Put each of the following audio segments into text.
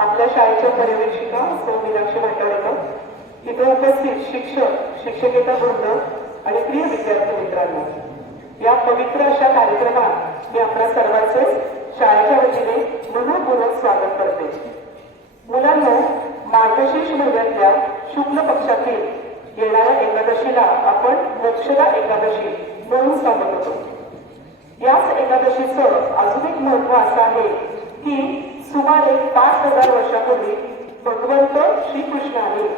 आपल्या शाळेच्या पर्यवेक्षिका सौ मीनाक्षी भांडारेकर, इथे उपस्थित शिक्षक, शिक्षकेतर वृंद आणि प्रिय विद्यार्थी मित्रांनो, या पवित्र अशा कार्यक्रमात मी आपल्या सर्वांचे शाळेच्या वतीने मनपूर्वक स्वागत करते. मुलांनो, मार्गशीर्ष महिन्यातल्या शुक्ल पक्षातील येणाऱ्या एकादशीला आपण मोक्षदा एकादशी म्हणून समजतो. याच एकादशीचं अजून एक महत्व असं आहे की सुमारे 5000 वर्षापूर्वी भगवंत श्रीकृष्णाने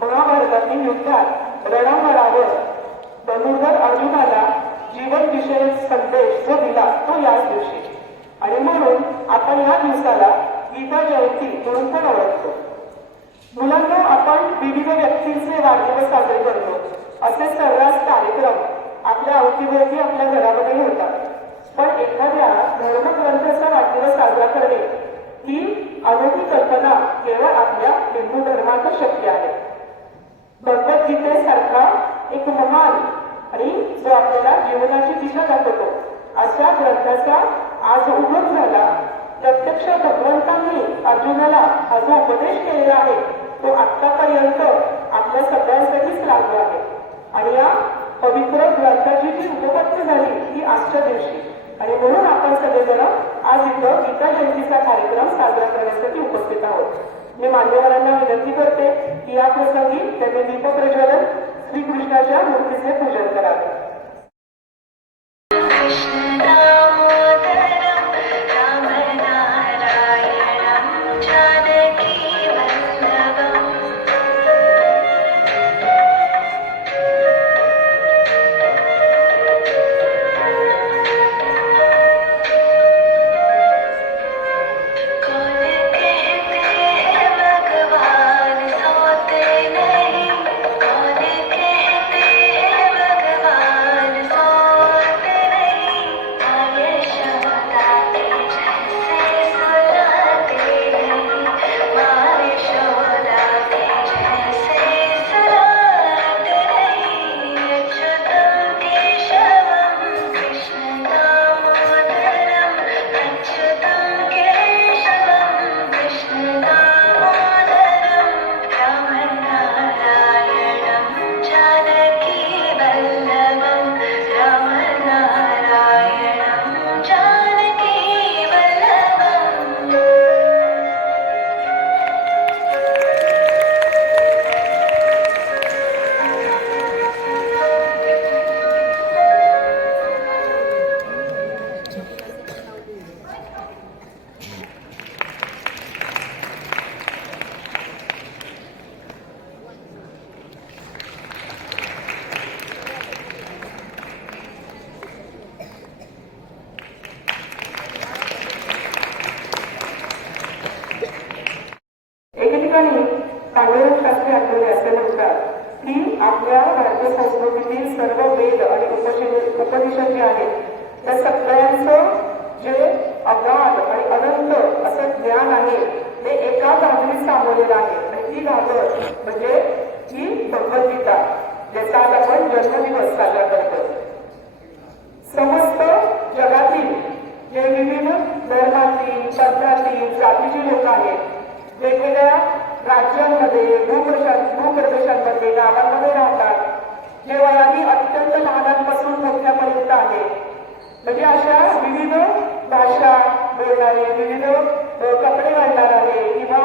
महाभारतातील युद्धात रणंगणावर धनुर्धर अर्जुनाला जीवन विषयक संदेश जो दिला तो याच दिवशी, आणि म्हणून आपण या दिवसाला गीता जयंती म्हणून पण ओळखतो. मुलांना आपण विविध व्यक्तींचे वाढदिवस साजरे करतो. असे सर्रास कार्यक्रम आपल्या अवतीभोवती आपल्या घरामध्ये होतात. पण एखाद्या धर्मग्रंथाचा वाढदिवस साजरा करणे ही अनोखी कल्पना केवळ आपल्या हिंदू धर्मातच शक्य आहे. भगवद्गीतेसारखा एक महान आणि जो आपल्याला जीवनाची दिशा दाखवतो अशा ग्रंथाचा आज उगम झाला. प्रत्यक्ष भगवंतांनी अर्जुनाला हा जो उपदेश केलेला आहे तो आतापर्यंत आपल्या सगळ्यांसाठीच लागू आहे. आणि या पवित्र ग्रंथाची जी उपपत्ती झाली ही आजच्या दिवशी, आणि म्हणून आपण सगळेजण आज इथं गीता जयंतीचा कार्यक्रम साजरा करण्यासाठी उपस्थित आहोत. मी मान्यवरांना विनंती करते की या प्रसंगी त्यांनी दीप प्रज्वलन श्रीकृष्णाच्या मूर्तीचे पूजन करावे. पांडुरंग शास्त्री आठवले असे म्हणतात की आपल्या भारतीय संस्कृतीतील सर्व वेद आणि उपनिषद जे आहेत त्या सगळ्यांचं जे अगाध आणि अनंत असं ज्ञान आहे ते एका गाभीत सामावलेलं आहे. आणि ती गाभर म्हणजे ही भगवद्गीता, ज्याचा आज आपण जन्मदिवस साजरा करतो. समस्त जगातील जे विविध धर्मातील, पंथातील, जातीची लोक आहेत, वेगवेगळ्या राज्यांमध्ये, भूप्रदेशांमध्ये, गावांमध्ये राहतात, जे वयाने अत्यंत लहानांपासून मोठ्यापर्यंत आहे, म्हणजे अशा विविध भाषा बोलणारे, विविध कपडे घालणारे किंवा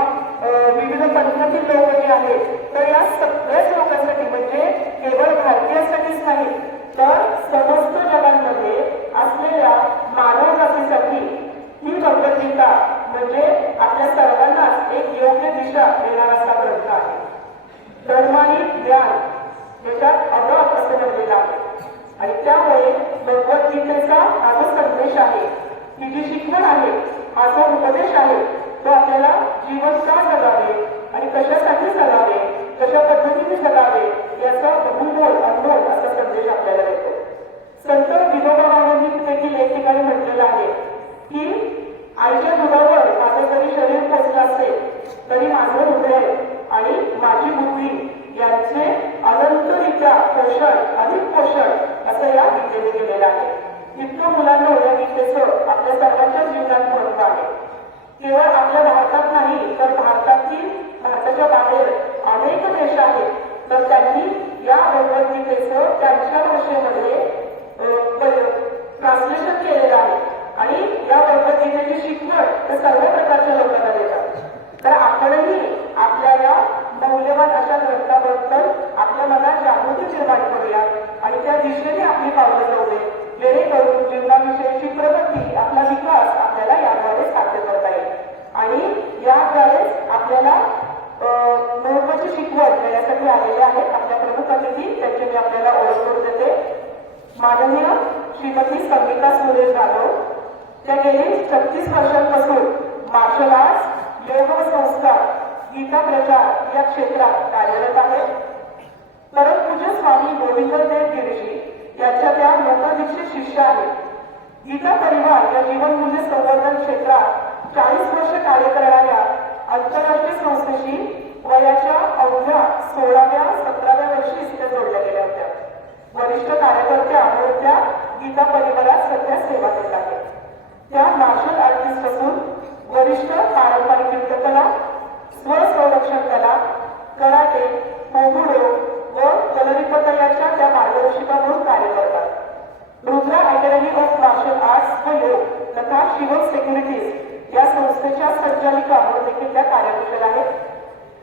विविध पंथातील लोक जे आहेत, तर या सगळ्याच लोकांसाठी म्हणजे केवळ भारतीयांसाठीच नाही तर समस्त जगांमध्ये असलेल्या मानव जातीसाठी ही भगवद्गीता म्हणजे आपल्या सर्वांनाच एक योग्य दिशा देणारा असा ग्रंथ आहे. धर्मानी ज्ञान याच्यात अगाध असं बनलेलं आहे. आणि त्यामुळे भगवद्गीतेचा हा जो संदेश आहे, ही जी शिकवण आहे, हा जो उपदेश आहे, तो आपल्याला जीवन का जगावे आणि कशासाठी जगावे, कशा पद्धतीने जगावे याचा बहुमोल अनमोल असा संदेश आपल्याला देतो. संत विनोबा भावेंनी देखील एक ठिकाणी म्हटलेलं आहे की आईच्या दुधावर माझं जरी शरीर पोचलं असेल तरी माझं हृदय आणि माझी बुद्धी यांचे अनंतरित्या पोषण, अधिक पोषण असं या गीतेने केलेलं आहे. इतकं मुलांना या गीतेचं आपल्या सर्वांच्या जीवनात महत्व आहे. केवळ आपल्या भारतात नाही तर भारताच्या बाहेर अनेक देश आहेत, तर त्यांनी या भगवद्गीतेचं त्यांच्या भाषेमध्ये ट्रान्सलेशन केलेलं आहे आणि या भगवद्गीतेची शिकवण ते सर्व प्रकारच्या लोकांना देतात. तर आपणही आपल्या या मौल्यवान अशा ग्रंथाबद्दल आपल्या मनात जागृती निर्माण करूया आणि त्या दिशेने आपली पावलं जाऊया, जेणेकरून जीवनाविषयीची प्रगती, आपला विकास आपल्याला याद्वारे साध्य करता येईल. आणि याद्वारेच आपल्याला महत्वाची शिकवण देण्यासाठी आलेले आहेत आपल्या प्रमुख अतिथी. त्यांची मी आपल्याला ओळख करून देते. माननीय श्रीमती संगीता सुरेश जाधव. त्या गेली 36 वर्षांपासून मार्शल आर्ट्स, योग संस्कार, गीता प्रचार या क्षेत्रात कार्यरत आहेत. परमपूज्य स्वामी गोविंददेव गिरीजी यांच्या त्या लोकदीक्षित शिष्य आहेत. गीता परिवार या जीवनमूल्य संवर्धन क्षेत्रात 40 वर्ष कार्य करणाऱ्या आंतरराष्ट्रीय संस्थेशी वयाच्या अवघ्या 16व्या-17व्या वर्षीच त्या जोडल्या गेल्या होत्या. वरिष्ठ कार्यकर्त्या म्हणून त्या गीता परिवारात सध्या सेवा देत आहेत. त्या मार्शल आर्टिस्ट असून वरिष्ठ पारंपरिक युद्धकला, स्वसंरक्षण कला, कराटे, कोबुडो व कलरिपतयाच्या त्या मार्गदर्शिका म्हणून कार्य करतात. Rudra academy of martial arts व योग तथा शिवम सेक्युरिटीज या संस्थेच्या संचालिका म्हणून देखील त्या कार्यकुशल आहेत.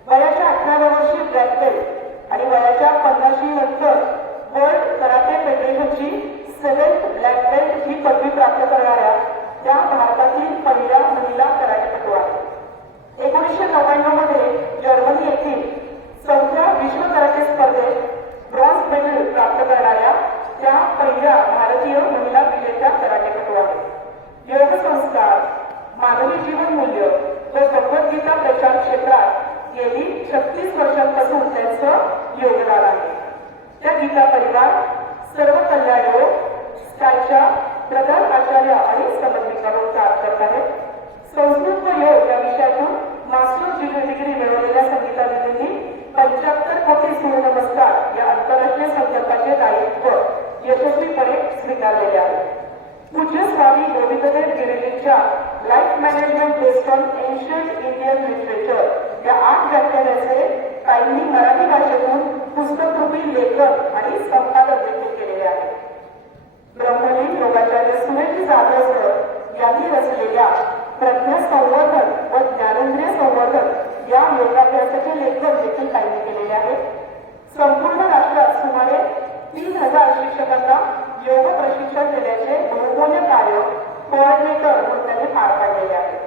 वयाच्या 18व्या वर्षी ब्लॅक बेल्ट आणि वयाच्या 50शी नंतर वर्ल्ड कराटे फेडरेशनची 7th ब्लॅक बेल्ट ही पदवी प्राप्त करणाऱ्या त्या भारतातील पहिल्या महिला कराटेपटू आहेत. 1999 मध्ये जर्मनी येथील 4थ्या विश्व कराटे स्पर्धेत ब्रॉन्झ मेडल प्राप्त करणाऱ्या त्या पहिल्या भारतीय महिला विजेत्या कराटेपटू आहेत. योग संस्कार, मानवी जीवन मूल्य व भगवद्गीता प्रचार क्षेत्रात गेली 36 वर्षांपासून त्यांचं योगदान आहे. त्या गीता परिवार सर्व कल्याण योग स्कायच्या प्रधान आचार्य आणि समन्विका म्हणून काम करत आहेत. संस्कृत व योग या विषयातून मास्टर डिग्री मिळवलेल्या संगीता दिदींनी 75 कोटी सूर्यनमस्कार या आंतरराष्ट्रीय संकल्पाचे दायित्व यशस्वीपणे स्वीकारलेले आहे. पूज्य स्वामी गोविंददेव गिरीजींच्या life management based on ancient Indian literature या 8 व्याख्यानाचे काहींनी मराठी भाषेतून पुस्तकरूपी लेखन आणि संपादन देखील केलेले आहे. ब्रह्मलीन योगाचार्य सुरेश जाधव सर यांनी रचलेल्या प्रज्ञा संवर्धन व ज्ञानेंद्रिय संवर्धन या योगाभ्यासाचे लेखन देखील काहींनी केलेले आहे. संपूर्ण राष्ट्रात सुमारे 3000 शिक्षकांना योग प्रशिक्षण देण्याचे बहुमूल्य कार्य कोऑर्डिनेटर म्हणून त्यांनी पार पाडलेले आहे.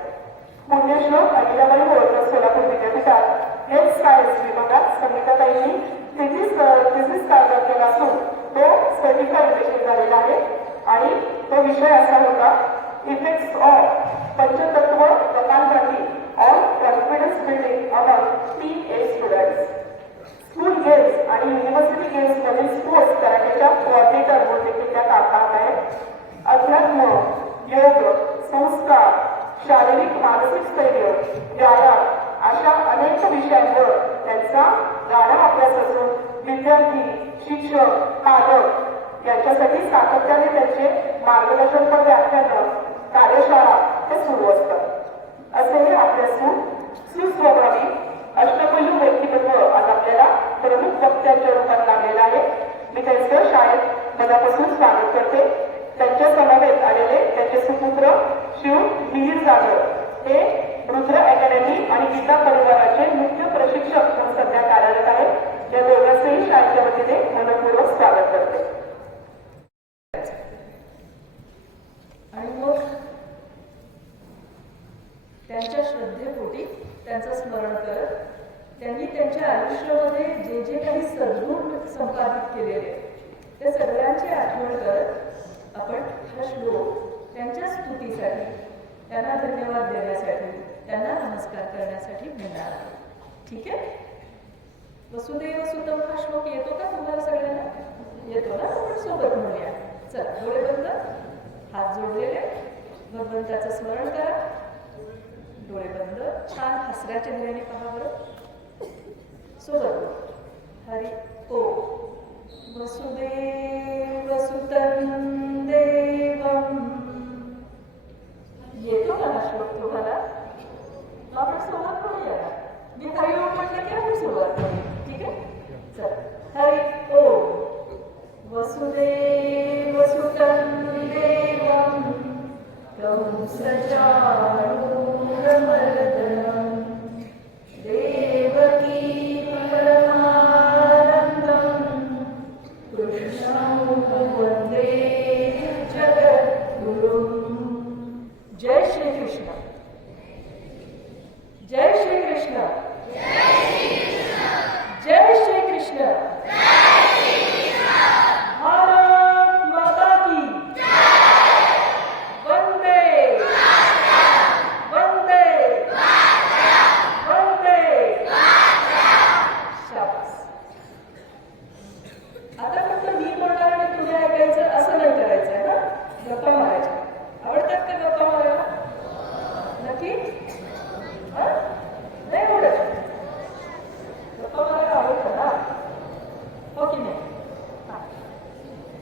पुण्यश्लोक अहिल्याबाई होळकर सोलापूर विद्यापीठात हेल्थ सायन्स विभागात संगीताताईंनी थिसिस कार्य केला असून तो सर्टिफाईड देखील झालेला आहे आणि तो विषय असा होता इफेक्ट्स ऑफ पंचतत्व प्रकांती on confidence building among teen students. School games आणि युनिव्हर्सिटी गेम्स मधील स्पोर्ट्स कराटेच्या कोऑर्डिनेटर म्हणून देखील त्या काम पाहत आहेत. अध्यात्म, योग, संस्कार, शारीरिक मानसिक स्थैर्य, व्यायाम अशा अनेक विषयांवर त्यांचा गाढा अभ्यास असून विद्यार्थी, शिक्षक, पालक यांच्यासाठी सातत्याने त्यांचे मार्गदर्शनपर व्याख्यान, कार्यशाळा हे सुरू असतात. असेही आपल्या सुस्वभावी अष्टपैलू व्यक्तिमत्व आज आपल्याला प्रमुख वक्त्यांच्या रूपात लागलेलं आहे. मी त्यांचं शाळेत मनापासून स्वागत करते. त्यांच्या समवेत आलेले त्यांचे सुपुत्र शिव मिहिर जाधव हे रुद्र अकॅडमी आणि गीता परिवाराचे मुख्य प्रशिक्षक म्हणून सध्या कार्यरत आहेत. या दोघांचेही शाळेच्या वतीने मनपूर्वक स्वागत करते. आणि मग त्यांच्या श्रद्धेपोटी त्यांचं स्मरण करत त्यांनी त्यांच्या आयुष्यामध्ये जे जे काही सद्गुण संपादित केलेले त्या सगळ्यांची आठवण करत आपण हा श्लोक त्यांच्या स्तुतीसाठी, त्यांना धन्यवाद देण्यासाठी, त्यांना नमस्कार करण्यासाठी म्हणणार आहोत. ठीक आहे? वसुदेव सुतम हा श्लोक येतो का तुम्हाला सगळ्यांना? येतो ना? आपण सोबत म्हणूया. चला, डोळे बंद, हात जोडलेले, भगवंताचं स्मरण करा. डोळे बंद, छान हसऱ्या चेहऱ्याने पहा बरं. सोबत हरी ओ वसुदेव सुतं देवम. येतो का हा श्लोक तुम्हाला? आपण सोबत म्हणूया. मी सचारूढमर्दनम् देवकी परमानन्दम् कृष्णं वन्दे जगद्गुरुम्. जय श्री कृष्ण. जय श्री कृष्ण. जय श्री कृष्ण. भारत माता की वंदे वंदे वंदे. शाबास. आता फक्त मी बोलणार आणि तुम्ही ऐकायचं असं नाही करायचं आहे ना. गप्पा मारायच्या. आवडतात का गप्पा मारायला? नक्की? नाही आवडत? गप्पा मारायला आवडतं ना? हो की नाही? हां.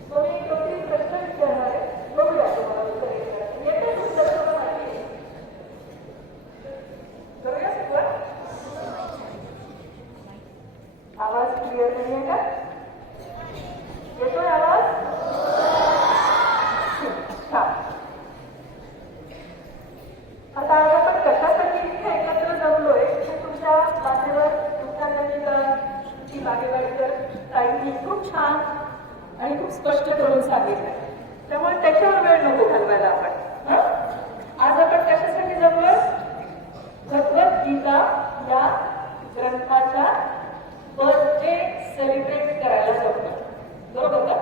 मग मी दोन-तीन प्रश्न विचारणार आहे. बघूया तुम्हाला उत्तर येतं. येतं उत्तर तुम्हाला माहिती आहे? करूया सुरुवात? आवाज क्लिअर नाही आहे का? येतोय आवाज? छान. आता आज आपण कशासाठी इथे एकत्र जमलोय हे तुमच्या माथ्यावर तुमची बागेवाडीकर ताईंनी खूप छान आणि खूप स्पष्ट करून सांगितलं. त्यामुळे त्याच्यावर वेळ नको घालवायला आपण. आज आपण कशासाठी जमलोय? भगवद्गीता या ग्रंथाच्या बर्थडे सेलिब्रेट करायला जमलोय. बरोबर का?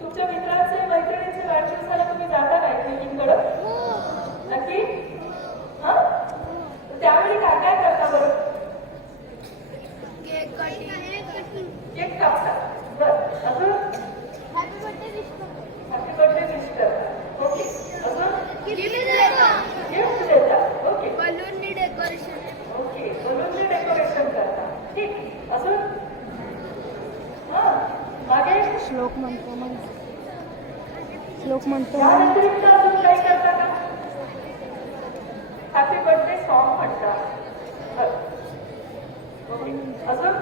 तुमच्या मित्रांचे मैत्रिणींचे वाढदिवसाला तुम्ही जाता नाही एकमेकींकडं? नक्की? हा? त्यावेळी काय काय करता बरं? केक कापता. बरं. अजून? Happy birthday mister. ओके. अजून? गिफ्ट देता. ओके. बलूननी डेकोरेशन. ओके. बलूनचे डेकोरेशन करता. ठीक. अजून? हा. मागे? श्लोक म्हणतो मग. श्लोक म्हणतो. या व्यतिरिक्त अजून काही करता का? हॅपी बर्थडे सॉन्ग म्हणता. बरं. ओके. अजून?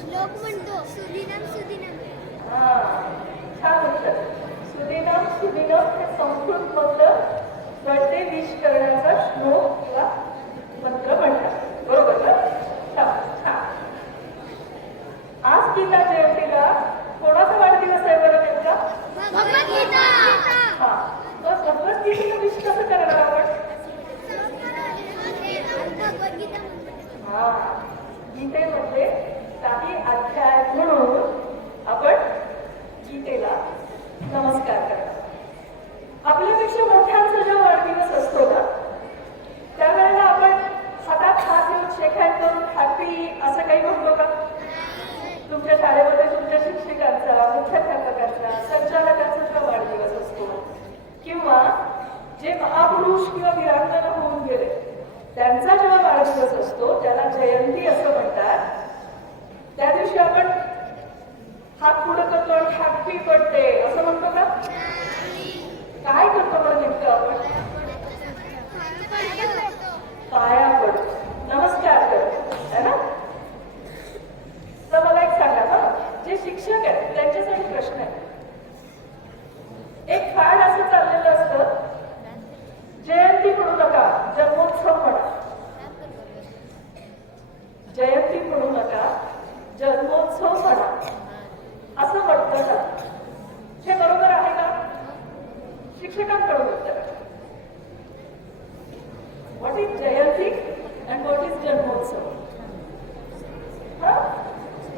श्लोक म्हणतो. सुदिनम सुदिनम. हा. छान उत्तर. सुदिनम सुदिनम हे संस्कृत मधलं बर्थडे विश करण्याचा श्लोक किंवा मंत्र म्हणतात. बरोबर ना? छान छान. आज गीता जयंतीला कोणाचा वाढदिवस आहे बरं नेमका? भगवद्गीता. हा. तर भगवद्गीतेचं विश कसं करणार आपण? भगवद्गीता. हा. गीतेमध्ये काही अध्याय म्हणून आपण गीतेला नमस्कार करतो. आपल्यापेक्षा मोठ्यांचा जेव्हा वाढदिवस असतो ना त्यावेळेला आपण हातात हात घेऊन शेकहँड करून हॅपी असं काही म्हणतो का? तुमच्या शाळेमध्ये तुमच्या शिक्षकांचा, मुख्याध्यापकांचा, संचालकांचा जेव्हा वाढदिवस असतो किंवा जे महापुरुष किंवा वीरांगना होऊन गेले त्यांचा जेव्हा वाढदिवस असतो त्याला जयंती असं म्हणतात. त्या दिवशी आपण हात पुढे करतो आणि हॅपी बर्थडे असं म्हणतो का? काय करतो बरं नेमकं आपण? पाया पडतो. नमस्कार करतो. है ना? तर मला एक सांगा ना, जे शिक्षक आहेत त्यांच्यासाठी प्रश्न आहे. एक फॅड असं चाललेलं असतं, जयंती म्हणू नका, जन्मोत्सव म्हणा. जयंती म्हणू नका, जन्मोत्सव म्हणा असं म्हटलं जातं. हे बरोबर आहे का? शिक्षकांकडून उत्तर. What is Jayanti and what is जन्मोत्सव? हा?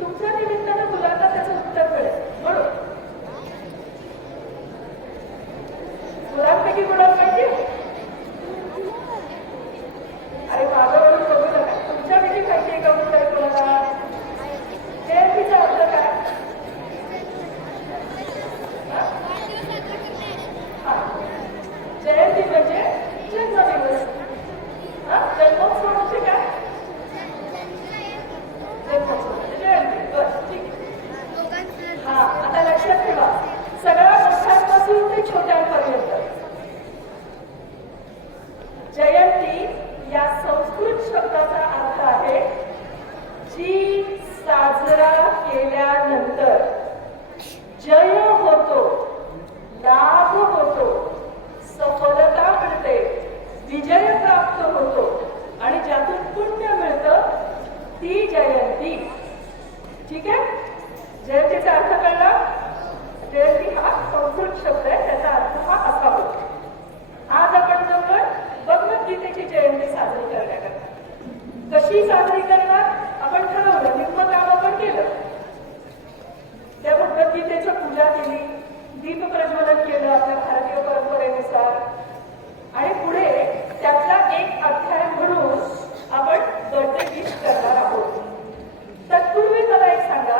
तुमच्या निमित्तानं मुलांना त्याचं उत्तर मिळेल. म्हणून मुलांपैकी कोणाला माहिती? अरे माझ्यावरून बघू नका. तुमच्यापैकी माहिती आहे का मुलं कोणाला? जयंतीचा अर्थ काय? जयंती म्हणजे जन्मदिवस. जन्मोत्सव म्हणजे काय? जन्मोत्सव म्हणजे जयंती. बस ठीक. हा. आता लक्षात ठेवा, सगळ्या मोठ्यांपासून ते छोट्यांपर्यंत जयंती या संस्कृत शब्दाचा अर्थ आहे जी साजरा केल्यानंतर जय होतो, लाभ होतो, सफलता ही जयंती. ठीक आहे, जयंतीचा अर्थ कळला. जयंती हा संस्कृत शब्द आहे, त्याचा अर्थ हा असा होतो. आज आपण जवळ भगवद्गीतेची जयंती साजरी करण्याकरता. कशी साजरी करणार आपण ठरवलं, निम्म काम आपण केलं. त्या भगवद्गीतेची पूजा केली, दीप प्रज्वलन केलं आपल्या भारतीय परंपरेनुसार, आणि पुढे त्यातला एक अध्याय म्हणून आपण बर्थडे विश करणार आहोत. तत्पूर्वी मला एक सांगा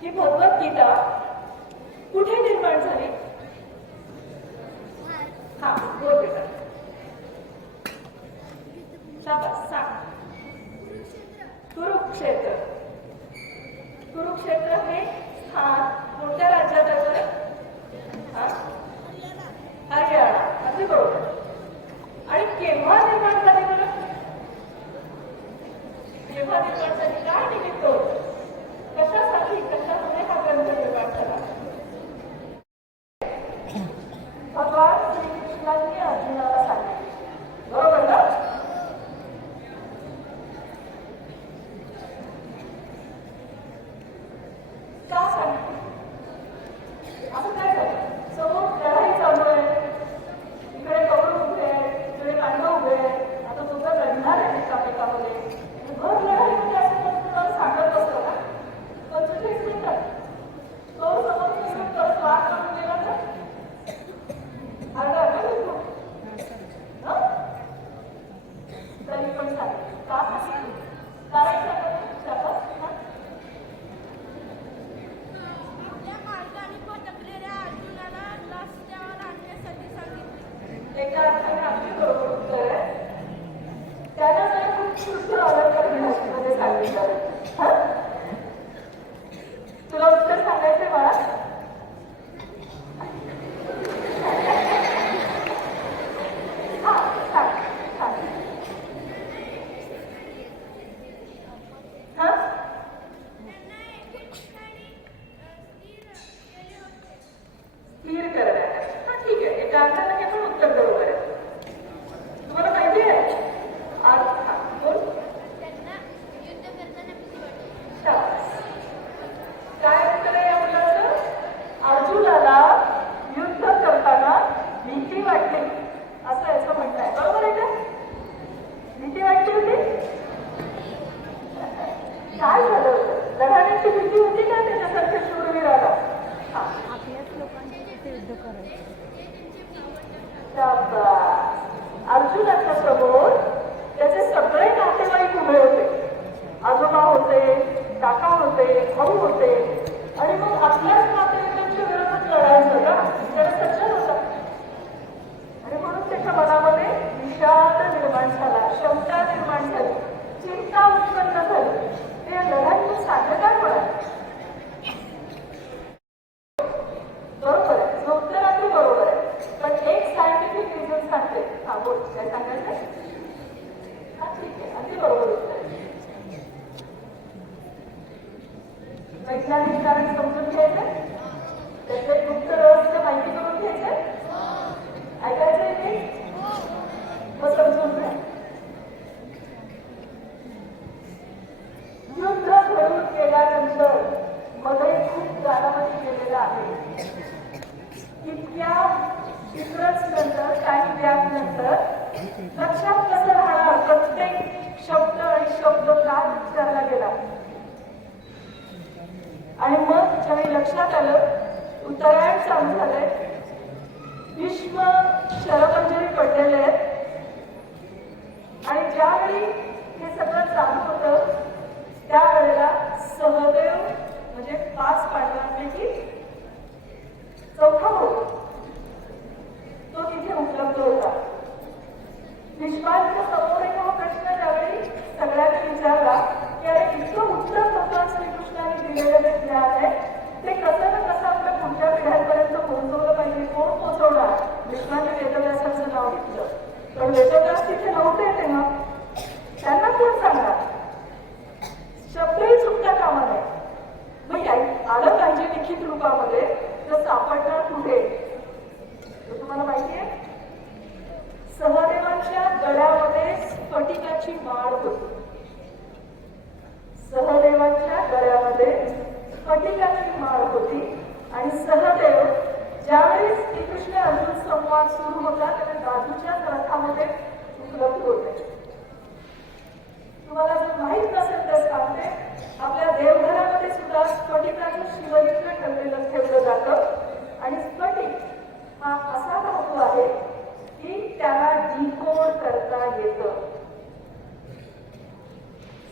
की भगवद्गीता कुठे निर्माण झाली? हा, बोल बेटा. शाबास, सांग. कुरुक्षेत्र. कुरुक्षेत्र हे स्थान कोणत्या राज्यात आहे? हरियाणा. अगदी बरोबर. आणि केव्हा निर्माण झाली बरं? केव्हा निर्माण झाली? काय निमित्त होतं? कशासाठी, कशामुळे हा ग्रंथ निर्माण झाला? भगवान श्रीकृष्णांनी अर्जुनाला सांगितले, बरोबर ना? का सांगितलं? असं काय झालं? समोर लढाई चालू आहे, इकडे कौरव उभे आहे, इकडे पांडव उभे आहे, आता तुझं लढणार आहे एकामेकामध्ये. भर लढाई म्हणजे असं तुम्हाला सांगत असतं ना, 45 मिनिटात तो समोर निघून परत वाद करून गेला तर तरी पण सांग का कारण आपल्या मार्गाने भटकलेल्या अर्जुनाला रस्त्यावर आणण्यासाठी सांगितले. एका अर्थाने आपली बरोबर उत्तर आहे. त्याला मला खूप शुद्ध अलंकार भाषेमध्ये सांगितलं. तुला उत्तर सांगायचंय मला? हा, सांग. हा? स्थिर करण्यात. हा, ठीक आहे. एका अर्थाने हे पण उत्तर बरोबर आहे. तुम्हाला माहिती आहे आज बोल. त्यांना युद्ध करताना भीती वाटते. शाबास. काय उत्तर आहे या मुलाचं? अर्जुनाला युद्ध करताना भीती वाटली, असं याचं म्हणणं आहे. बरोबर आहे का? भीती वाटली होती? काय झालं होतं? लढण्याची भीती होती का त्याच्यासारख्या शूरवीराला? हा, आपल्याच लोकांचे तिथे युद्ध करायचे. शाबास. अर्जुनाच्या समोर त्याचे सगळे नातेवाईक उभे होते. आजोबा होते, काका होते, भाऊ होते, आणि मग आपल्याच नातेवाईकांच्या विरोधात लढायचं का? त्याला सज्जन होता. आणि म्हणून त्याच्या मनामध्ये विषाद निर्माण झाला, शंका निर्माण झाली, चिंता उत्पन्न झाली. ते लढाईचं साधं काय होणार? बरोबर आहे, जो उत्तर अगदी बरोबर आहे. पण एक सायंटिफिक रिझन सांगते. हा, बोल. काय सांगायचं? हा, ठीक आहे, अगदी बरोबर उत्तर आहे. वैज्ञानिक कारण समजून घ्यायचं, त्याचे गुप्त रहस्य माहिती करून घ्यायचं, ऐकायचं ते मग समजून घ्या. युद्ध घडून गेल्यानंतर मध्ये खूप कालावधी गेलेला आहे. इतक्या डिफरन्स नंतर, काही गॅप नंतर लक्षात कसं राहणार प्रत्येक शब्द आणि शब्द काय विचारला गेला. आणि मग ज्यावेळी लक्षात आलं, उत्तरायण चालू झालंय, भीष्म शरपंजरी पडलेले आहेत, आणि ज्यावेळी हे सगळं चालू होतं त्यावेळेला सहदेव म्हणजे 5 पांडवांपैकी चौथा भाऊ तो तिथे उपलब्ध होता. भीष्मांच्या समोर एक हा प्रश्न ज्यावेळी सगळ्यांनी विचारला की अरे इतकं उत्तर भगवान श्रीकृष्णाने दिलेलं ज्ञान आहे, ते कसं ना कसं आपल्या पुढच्या पिढ्यांपर्यंत पोहोचवलं पाहिजे. कोण पोहोचवणार? भीष्माने वेदव्यासांचं नाव घेतलं, पण वेदव्यास तिथे नव्हते तेव्हा. त्यांना कोण सांगणार? शब्दही चुकता कामा नये. मग आलं पाहिजे लिखित रूपामध्ये, जर सापडणार कुठे? तुम्हाला माहिती आहे, सहदेवांच्या गळ्यामध्ये स्फटिकाची माळ होती. सहदेवाच्या गळ्यामध्ये स्फटिकाची माळ होती आणि सहदेव ज्यावेळेस श्रीकृष्ण अर्जुन संवाद सुरू होता त्यावेळी बाजूच्या रथामध्ये उपलब्ध होते. तुम्हाला जर माहित नसेल तर सांगते, आपल्या देवघरामध्ये सुद्धा स्फटिकाचं शिवलिंग ठेवलं जातं आणि स्फटिक हा असा धातू आहे की त्याला डिकोड करता येतं.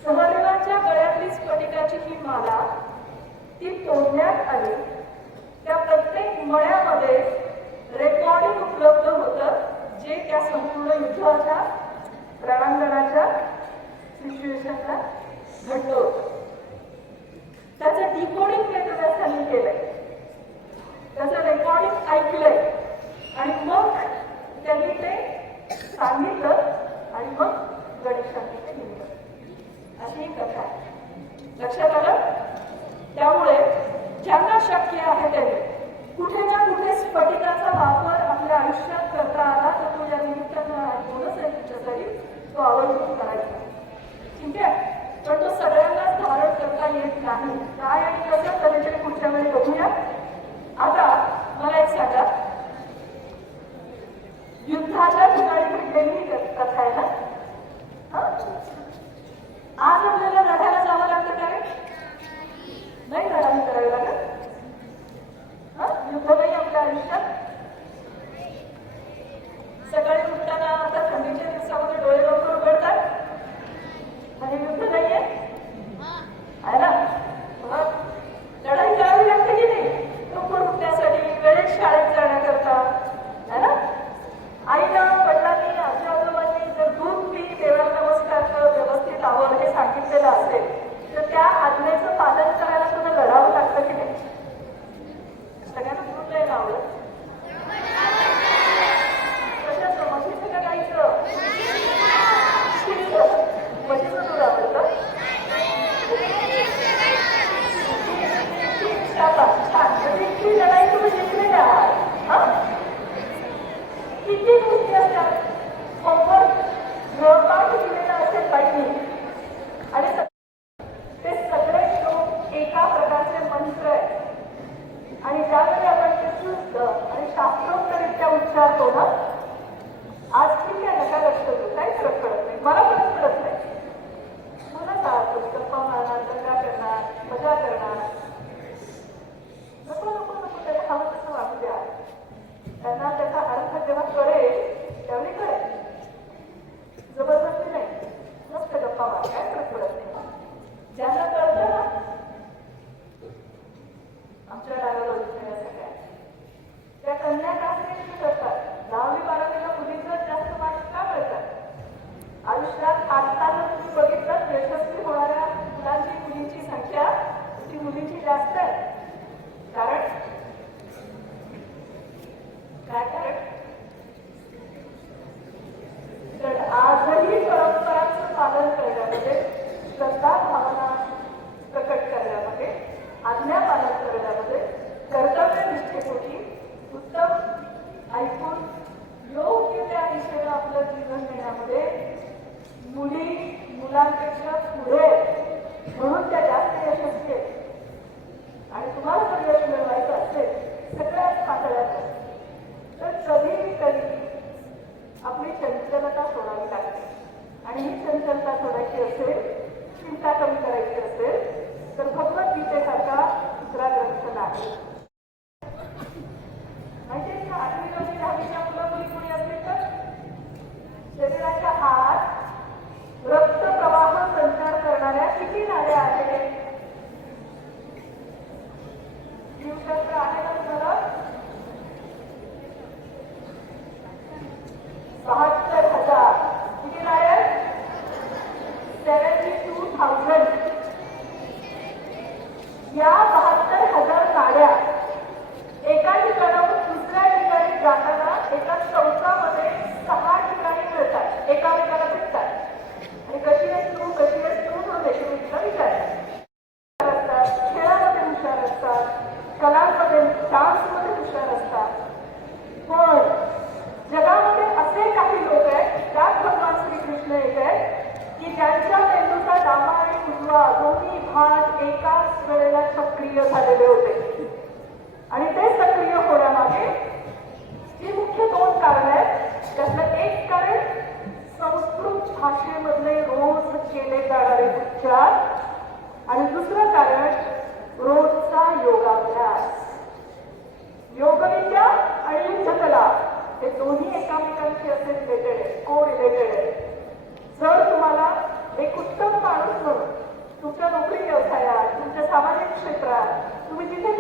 सहदेवाच्या गळ्यातली स्फटिकाची ही माला ती तोडण्यात आली. त्या प्रत्येक मळ्यामध्ये रेकॉर्डिंग उपलब्ध होतं जे त्या संपूर्ण युद्धाच्या रणांगणाच्या सिच्युएशनला घडलं होतं. त्याचं डिकोडिंग वेगवेगळ्या केलंय, त्याचं रेकॉर्डिंग ऐकलंय आणि मग त्यांनी ते सांगितलं आणि मग गणेशांनी ते लिहिलं. अशी ही कथा आहे. लक्षात आलं? त्यामुळे ज्यांना शक्य आहे त्यांनी कुठे ना कुठे स्फटिकाचा वापर आपल्या आयुष्यात करता आला तर तो या निमित्तानं बोनस आहे तुमच्यासाठी, तो आवर्जून करायचा. ठीक आहे? पण तो सगळ्यांनाच धारण करता येत नाही. काय आणि कसं कधीतरी पुढच्या वेळी बघूया. आता मला एक सांगा, युद्धाच्या ठिकाणी घडलेली कथा आहे ना? आज आपल्याला लढायला जावं लागतं का रे? नाही लढाई करावी लागत. युद्ध नाही आपल्या आयुष्यात. सकाळी उठताना आता थंडीच्या दिवसामध्ये डोळे लवकर उघडतात आणि युद्ध नाहीये आहे ना? लढाई करावी लागते की नाही? लवकर उठण्यासाठी, वेळेत शाळेत जाण्याकरता आहे ना? आईनं, वडिलांनी, आजी आजोबांनी जर दूध पी, देवळा नमस्कार कर, व्यवस्थित आवर हे सांगितलेलं असेल तर त्या आज्ञेचं पालन करायला सुद्धा लढावं लागतं की नाही? सगळ्यांना दूध नाही आवडत. कशाचं? म्हशीचं का गाईचं? म्हशीचं दूध आवडतं. छान. म्हणजे इतकी लढाई तुम्ही जिंकलेली आहात. किती गोष्टी असतात होमवर्क गृहपाठ दिलेला असेल बाईंनी आणि ते सगळे श्लोक एका प्रकारचे मंत्र आहेत आणि ज्यावेळी आपण ते शुद्ध आणि शास्त्रोक्तरित्या उच्चारतो ना, आज ठीक आहे नका लक्ष देऊ, काही फरक पडत नाही, मला फरक पडत नाही. मला काय गप्पा मारणार, दंगा करणार, मजा करणार, नको नको नको, त्याला हवं तसं वागू द्या. त्यांना त्याचा अर्थ जेव्हा कळेल त्यावेळी कळेल. जबरदस्ती नाही, मस्त गप्पा मार, काय फरक पडत नाही. ज्यांना कळतं ना, आमच्या डायव्हर सगळ्या त्या कन्या का श्रेष्ठ करतात. 10वी 12वीला मुलीचं जास्त मार्क्स का मिळतात? आयुष्यात आजकाल तुम्ही बघितलं यशस्वी होणाऱ्या मुलांची मुलींची संख्या ती मुलींची जास्त आहे. कारण काय? कारण तर आजही परंपरांचं पालन करण्यामध्ये, श्रद्धा भावना प्रकट करण्यामध्ये, आज्ञा पालन करण्यामध्ये, कर्तव्य निष्ठेपोटी उत्तम ऐकून योग्य त्या दिशेला आपलं जीवन देण्यामध्ये मुलांपेक्षा पुढे, म्हणून त्या जास्त यशस्वी आहेत. आणि तुम्हाला जर यश मिळवायचं असेल सगळ्यात पातळ्यात तर कधी आपली चंचलता सोडावी लागते. आणि ही चंचलता सोडायची असेल, चिंता कमी करायची असेल तर भगवद्गीतेसारखा दुसरा ग्रंथ नाही. माहिती का? 8वी 9वी 10वीच्या मुलं मुली कोणी असतील तर शरीराच्या आत रक्तप्रवाह संचार करणाऱ्या किती नाड्या आहेत? जीवशास्त्र आहे ना तुम्हाला? 72,000. किती नाड्या? 72,000. या 72,000 नाड्या एका ठिकाणाहून दुसऱ्या ठिकाणी जाताना एका चौकामध्ये 6 ठिकाणी मिळतात, एकामेकाला भेटतात. आणि कशी आहेस तू, कशी आहेस तू म्हणून एकमेकीला विचारतात. असतात, खेळामध्ये हुशार असतात, कलांमध्ये, डान्समध्ये हुशार असतात. पण जगामध्ये असे काही लोक आहेत, त्यात भगवान श्रीकृष्ण एक आहेत की ज्यांच्या मेंदूचा डावा आणि उजवा दोन्ही सक्रिय झालेले होते. आणि ते सक्रिय होण्यामागे जी मुख्य 2 कारण आहेत. त्यातलं एक कारण संस्कृत भाषेमधले रोज केले जाणारे उच्चार आणि दुसरं कारण रोजचा योगाभ्यास. योगविद्या आणि युद्धकला हे दोन्ही एकामेकांशी असे रिलेटेड आहे, को रिलेटेड आहे. जर तुम्हाला एक उत्तम माणूस म्हणून तुमच्या नोकरी व्यवसायात, तुमच्या सामाजिक क्षेत्रात तुम्ही जिथे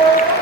तर